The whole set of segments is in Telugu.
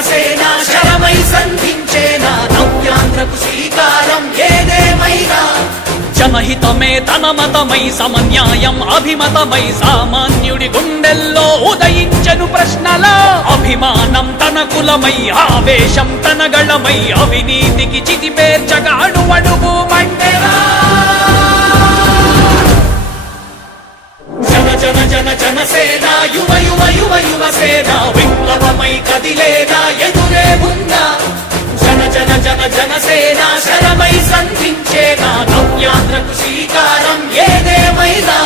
జనసేన శరమై సంధించేనా నవ్యాంధ్రకు శ్రీకారం ఏదేమైనా జనహితమే తన మతమై సమన్యాయం అభిమతమై సామాన్యుడి గుండెల్లో ఉదయించెను ప్రశ్నల అభిమానం తన కులమై ఆవేశం తన గళమై అవినీతికి చితిపేర్చగా అడువడుగు మంటెరా జన జన జన జనసేన యువ యువ యువ యువసేన విప్లవమై కదిలేనా ఎదురే ఉందా జన జన జన జనసేన శరమై సంధించేనా నవ్యాంధ్రకు శ్రీకారం ఏదేమైనా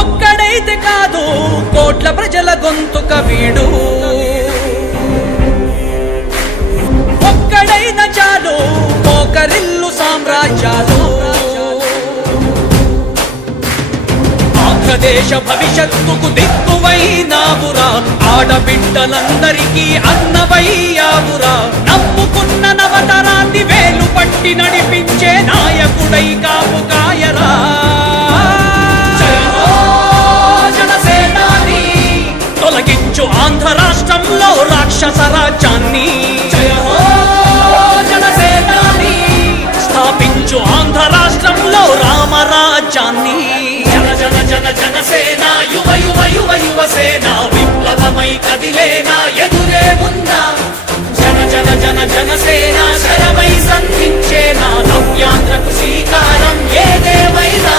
ఒక్కడైతే కాదు కోట్ల ప్రజల గొంతుక వీడు ఒక్కడైన చాలు మోకరిల్లు సామ్రాజ్యాలు ఆంధ్రదేశ భవిష్యత్తుకు దిక్కువైనావురా ఆడబిడ్డలందరికీ అన్నవయ్యావురా నమ్ముకున్న నవతరాన్ని వేలు పట్టి నడిపించే నాయకుడై కాపు కాయరా తొలగించు ఆంధ్ర రాష్ట్రంలో రాక్షస రాజ్యాన్ని జయ హో జనసేనాని స్థాపించు ఆంధ్ర రాష్ట్రంలో రామరాజ్యాన్ని జన జన జన జనసేన యువ యువ యువ యువసేన విప్లవమై కదిలేనా ఎదురే ఉందా జన జన జన జనసేన శరమై సంధించేనా నవ్యాంధ్రకు శ్రీకారం ఏదేమైనా